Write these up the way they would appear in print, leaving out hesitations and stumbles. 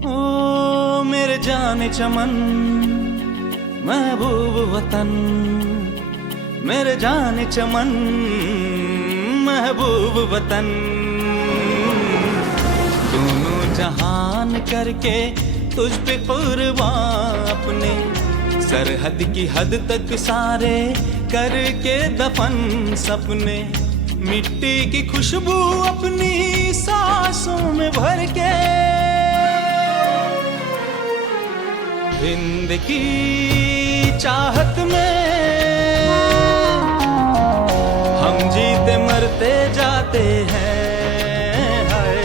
ओ मेरे जाने चमन महबूब वतन, मेरे जाने चमन महबूब वतन। दोनों जहान करके तुझ पे कुर्बान, अपने सरहद की हद तक सारे करके दफन सपने। मिट्टी की खुशबू अपनी सांसों में भर के, हिंद की चाहत में हम जीते मरते जाते हैं। हाय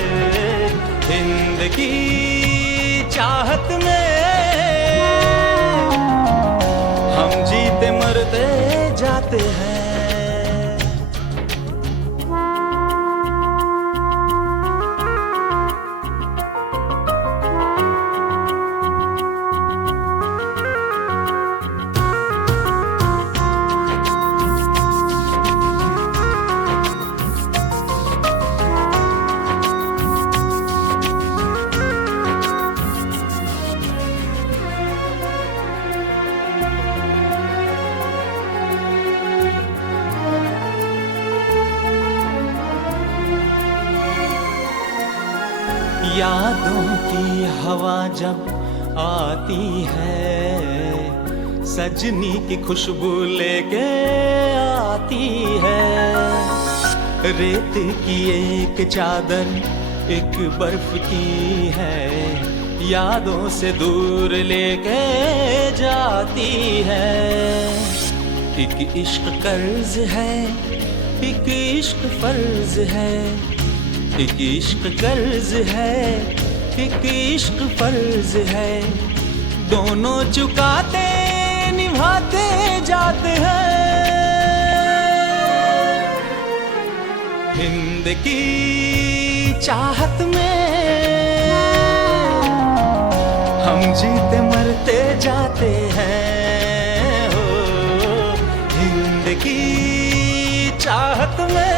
हिंद की चाहत में हम जीते मरते जाते हैं। यादों की हवा जब आती है, सजनी की खुशबू लेके आती है। रेत की एक चादर एक बर्फ की है, यादों से दूर लेके जाती है। एक इश्क कर्ज है, एक इश्क फर्ज है, एक इश्क कर्ज है, एक इश्क फर्ज है। दोनों चुकाते निभाते जाते हैं। हिंद की चाहत में हम जीते मरते जाते हैं। हो हिंद की चाहत में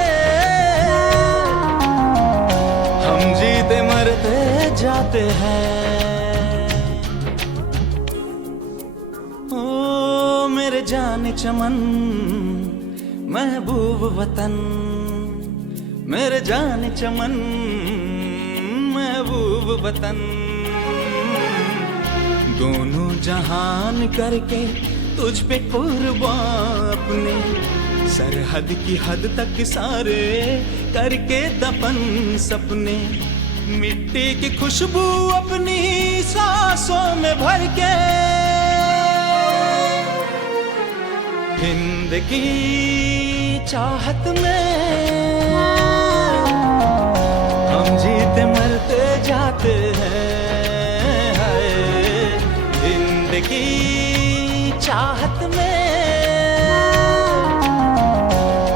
हम जीते मरते जाते हैं। ओ मेरे जाने चमन महबूब वतन, मेरे जाने चमन महबूब वतन। दोनों जहान करके तुझ पे कुर्बान, अपने सरहद की हद तक सारे करके दफन सपने। मिट्टी की खुशबू अपनी सांसों में भर के, हिंद की चाहत में हम जीते मरते जाते हैं। हाय हिंद की चाहत में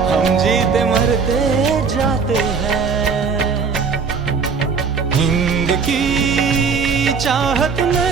हम जीते मरते जाते हैं। हिंद की चाहत में